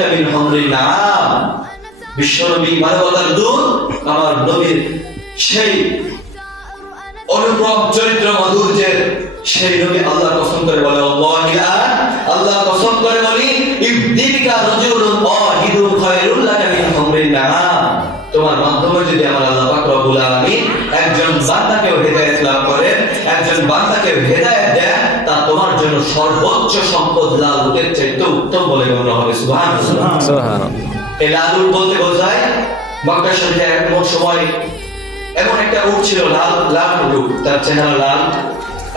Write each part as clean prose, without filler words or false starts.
লাকা মিন হুমরিন নাআম। বিশ্বনবী মানবতার দূত আমার নবীর সেই অনুপম চরিত্র মাধুর্যের সেই নবী আল্লাহ কসম করে বলে আল্লাহ কসম করে বলি ইবদিকা রাজুলুন ওয়াহিদুন খায়রুল লাকা মিন হুমরিন নাআম। তোমার মাধ্যমে যদি আমার আল্লাহ পাক রব্বুল আলামিন একজন বান্দাকে হেদায়েত লাভ করে, একজন বান্দাকে হেদায়েত দেয়, তা তোমার জন্য সর্বোচ্চ সম্পদ লাল উটের চাইতে উত্তম বলে গণ্য হবে। সুবহানাল্লাহ সুবহানাল্লাহ। এই লাল উট বলতে বোঝায় মক্কা শরীফে এমন সময় এমন একটা উট ছিল, লাল লাল উট, তার চেহারা লাল।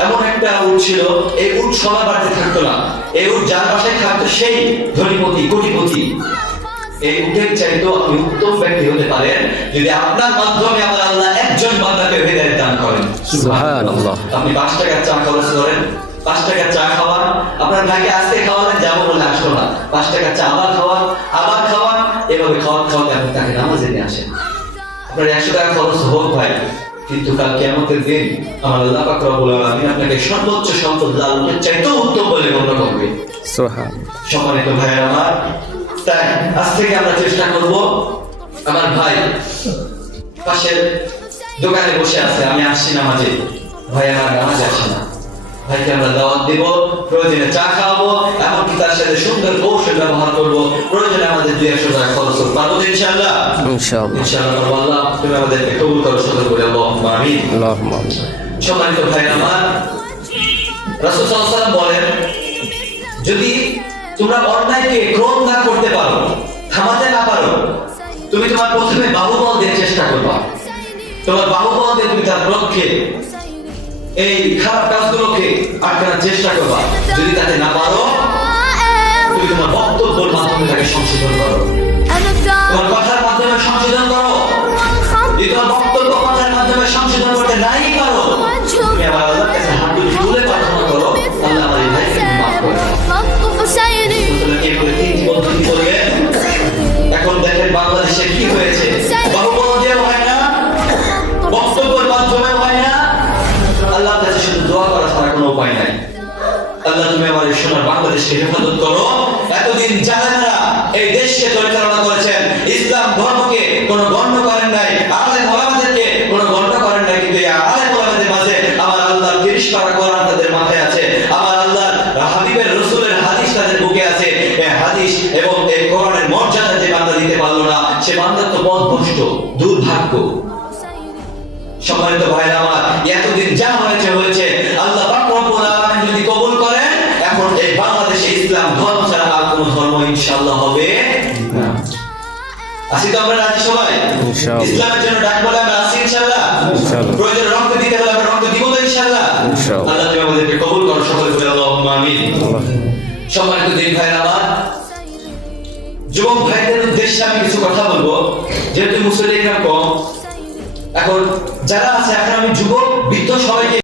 এমন একটা উট ছিল, এই উট সবার বাড়িতে থাকতো না। এই উট যার বাসায় থাকতো সেই ধনীপতি কোটিপতি। এই উটের চাইতেও আপনি উত্তম ব্যক্তি হতে পারেন যদি আপনার মাধ্যমে আমার আল্লাহ একজন বান্দাকে হেদায়েত দান করেন। সুবহানাল্লাহ। আপনি 5 টাকার চা খরচ করেন, 5 টাকার চা খাওয়ান, আপনার ভাইকে আজকে খাওয়ালেন, যাবো বলে আসলো না, 5 টাকার চা আবার খাওয়ান, এভাবে খাওয়াতে আপনি তাকে নামাজে নিয়ে আসেন। আপনার 100 টাকা খরচ হোক ভাই, কিন্তু কাল কিয়ামতের দিন আমার আল্লাহ পাক রব্বুল আলামিন আপনাকে সর্বোচ্চ সম্পদ লাল উটের চাইতেও উত্তম বলে গণ্য করবে। সুবহানাল্লাহ। সম্মানিত ভাইয়েরা আমার, তাই আজ থেকে আমরা চেষ্টা করব, আমার ভাই পাশের দোকানে বসে আছে, আমি আসছি নামাজে, ভাই আমার নামাজে আসে না, ভাইকে আমরা দাওয়াত দেব, প্রয়োজনে চা খাওয়াবো, এমনকি তার সাথে সুন্দর কৌশল ব্যবহার করবো, প্রয়োজনে আমাদের 200 টাকা খরচ করবো, পারবো ইনশাআল্লাহ। ইনশাআল্লাহ আল্লাহ তুমি আমাদেরকে কবুল করো, সকলে বলে আল্লাহুম্মা আমিন। আল্লাহুম্মা আমিন। সম্মানিত ভাই আমার, রাসূল সাল্লাল্লাহু আলাইহি ওয়াসাল্লাম বলেন, যদি তোমরা অন্যায়কে ক্রোধ না করতে পারো, থামাতে না পারো, তুমি তোমার প্রথমে বাহুবল দিয়ে চেষ্টা করবা, তোমার বাহুবল দিয়ে তুমি তার ক্রোধকে, এই খারাপ কাজগুলোকে আটকানোর চেষ্টা করবা। যদি তাতে না পারো, তুমি তোমার বক্তব্যের মাধ্যমে তাকে সংশোধন করো, তোমার কথার মাধ্যমে সংশোধন করো। যদি তোমার বক্তব্য কথার মাধ্যমে সংশোধন করতে নাই পারো, তুমি আমার আল্লাহর কাছে হাত তুলে প্রার্থনা করো, আল্লাহ আমার এই ভাইকে মাফ করে দাও। এখন দেখেন বাংলাদেশে কি হয়েছে, বাহুবল দিয়ে হয় না, বক্তব্যের মাধ্যমে হয় না, আল্লাহর কাছে শুধু দোয়া করা ছাড়া কোনো উপায় নাই। আল্লাহ তুমি আমার এই সোনার বাংলাদেশকে হেফাজত করো। এতদিন জালেমরা এই দেশকে পরিচালনা করেছেন, ইসলাম ধর্মকে কোনো গণ্য করেন নাই, আলেম ওলামাদেরকে কোনো গণ্য করেন নাই, কিন্তু এই আলেম ওলামাদের মাঝে আমার আল্লাহর 30 পারা কোরআন তাদের মাথায় আছে, আমার আল্লাহর হাবিবের রাসূলের হাদিস তাদের বুকে আছে। এই হাদিস এবং এই কোরআনের মর্যাদা যে বান্দা দিতে পারলো না, সে বান্দার তো পথভ্রষ্ট, দুর্ভাগ্য। সম্মানিত ভাইরা আমার, এতদিন যা হয়েছে, আল্লাহ পাক রব্বুল আলামিন যদি কবুল করেন, এখন এই বাংলাদেশে ইসলাম ধর্ম ছাড়া আর কোনো ধর্ম ইনশাআল্লাহ হবে না। আসি তো আমরা রাজি সবাই? ইনশাআল্লাহ। ইসলামের জন্য ডাক বলে আমরা আসি ইনশাআল্লাহ। ইনশাআল্লাহ। প্রয়োজন রক্ত দিতে হলে আমরা রক্ত দিব তো ইনশাআল্লাহ। ইনশাআল্লাহ। আল্লাহ তুমি আমাদেরকে কবুল করো, সকলে বলে আল্লাহুম্মা আমিন। সম্মানিত দিন ভাইরা আমার, যুবক ভাইদের উদ্দেশ্যে আমি কিছু কথা বলবো, যেহেতু মুসলিমরা কম, এখন যারা আছে, এখন আমি যুবক বৃদ্ধ সবাইকে